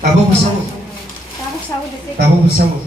Tabok bersama. Tabok bersama.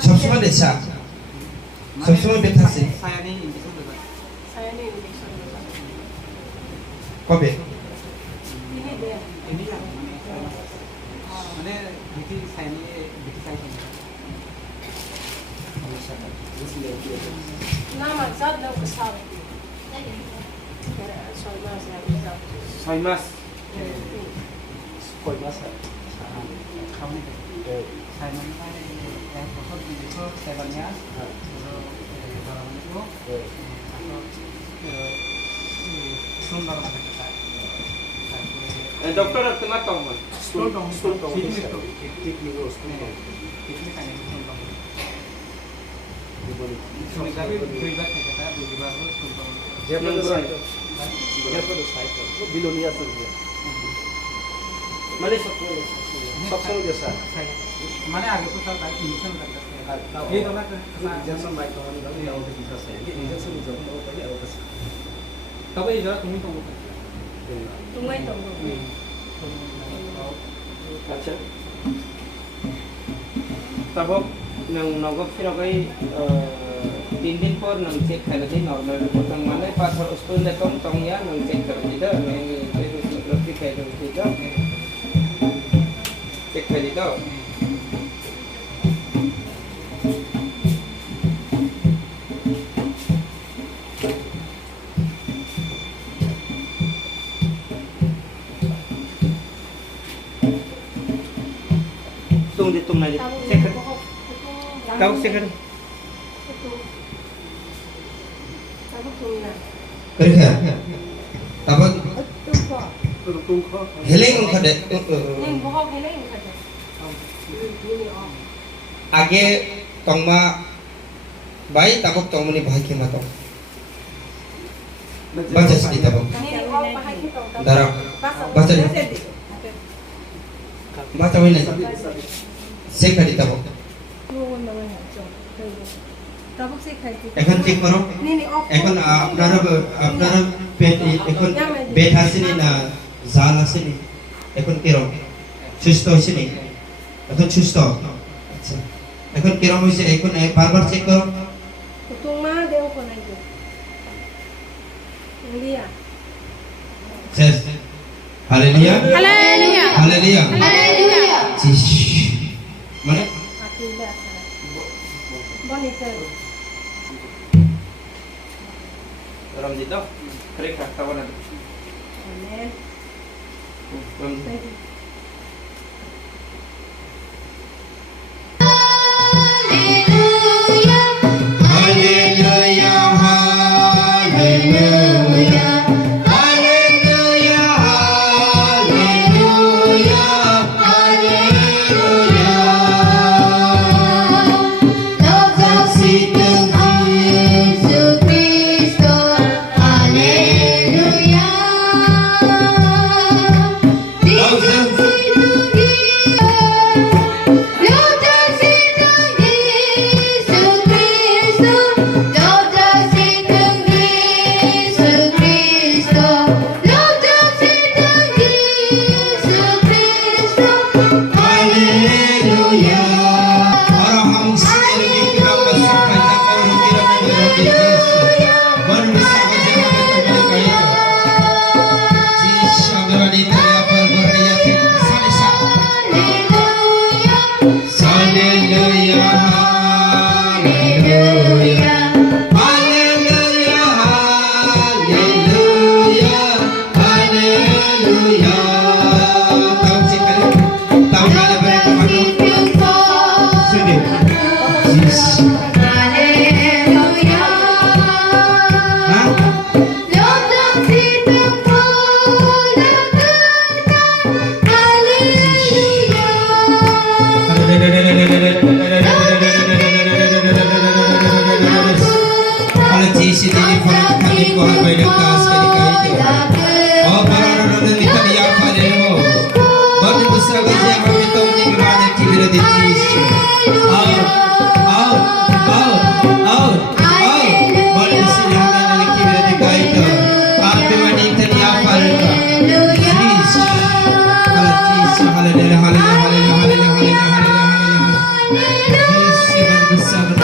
Semua desa. Semua beta sih. Kobe. Ini yang mana biti saya ni biti saya ni. Nama zat dah besar. Soy mas. Koi mas. Kamu ni. Saya mana yang foto itu saya banyak. Dalam itu. Sundar macam kita. Doktor nak tengah tahu mas. Ston. Teknik kan yang Ston. Tapi pribad kita berubah Ston. Dia pada cycle. Bilonia saja. Mana sok Sabso jasa. Mana आगे तो सब injection करते हैं ये तो ना Injection baik kawan kami yang udah bisa saya. Injection itu tadi apa sih? तब ये जरा तुम ही तो Acha. Tabok nang nogok sih kai 3 दिन पर nang cek kalau di normal potong mana pas harus tu lekong tongnya nang cek kalau tidak nang lebih kayak itu tidak cek kalau tidak tung lagi second tahu second Kerja. Tabok. तुमको Heling kada. Age tongma bayi tabok tongmuni bahai kima tong. Baca sedikit tabok. Darah. Baca di. Baca ini. Sekali di tabok. এখন check করো এখন আপনারা পেট এখন bed আছে না জাল আছে নি এখন কিরম সুস্থ হইছে নি এখন সুস্থ আচ্ছা এখন কিরম হইছে এখন বারবার চেক করো তোমা দেও কোনাই গো ইন্ডিয়া শেষ হালেলুয়া Haleluya. Hallelujah Haleluya. চিশ মানে Akida bonito Ram dito. Krik ka tawa na. amen Ram. Haleluya haleluya haleluya haleluya haleluya kasih Tuhan Yesus Kristus haleluya berarti Jesus. Out. Berarti silakan lagi berarti kaita. Ampi wanita ni apa mereka? Jesus. Kalau Jesus, haleluya. Jesus yang besar.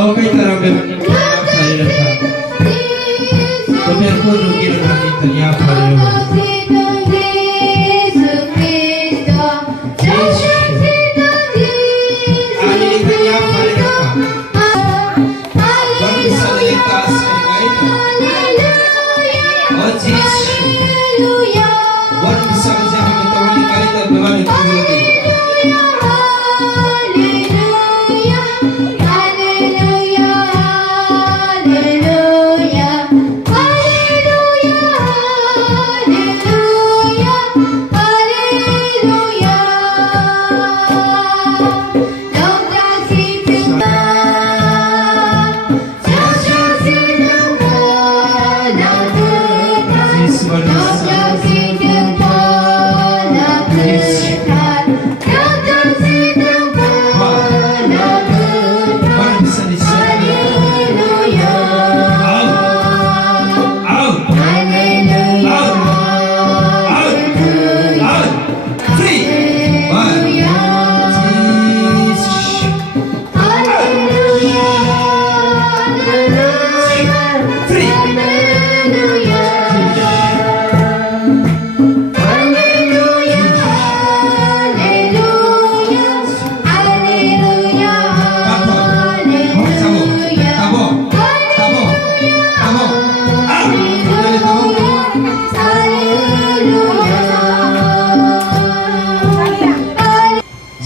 Okay, tara memang Pemirsa rugi dengan Italia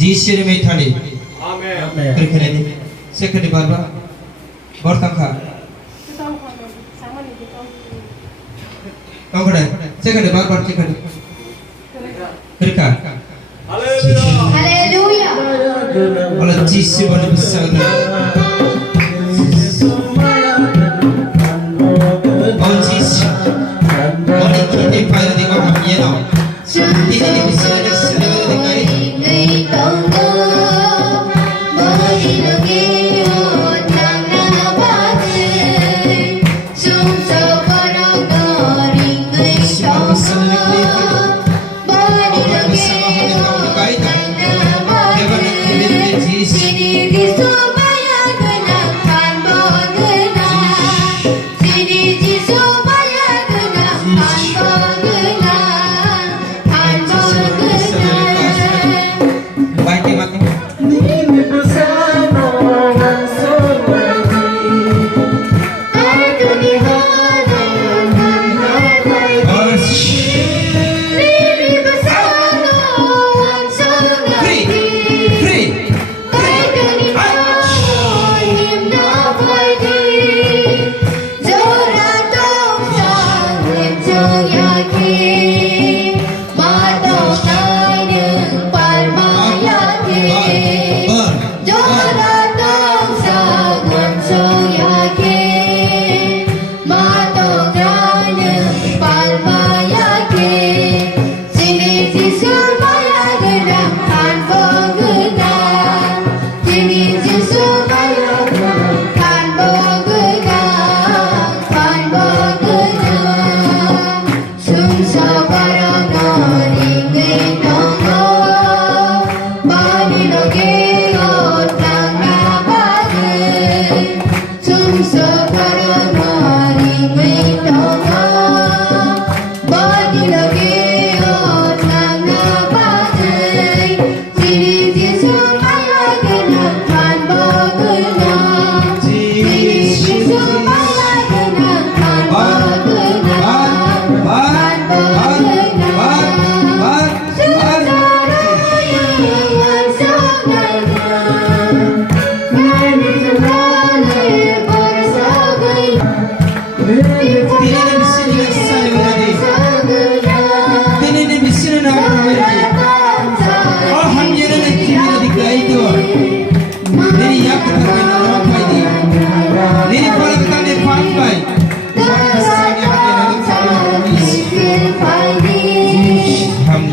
Jesus में थाने terkena ni second barba bertangka kau kena second barba second kerja Haleluya. Allah Jesus boleh besar oh Jesus boleh kita pada tengok kami ya no ini bisa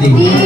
Di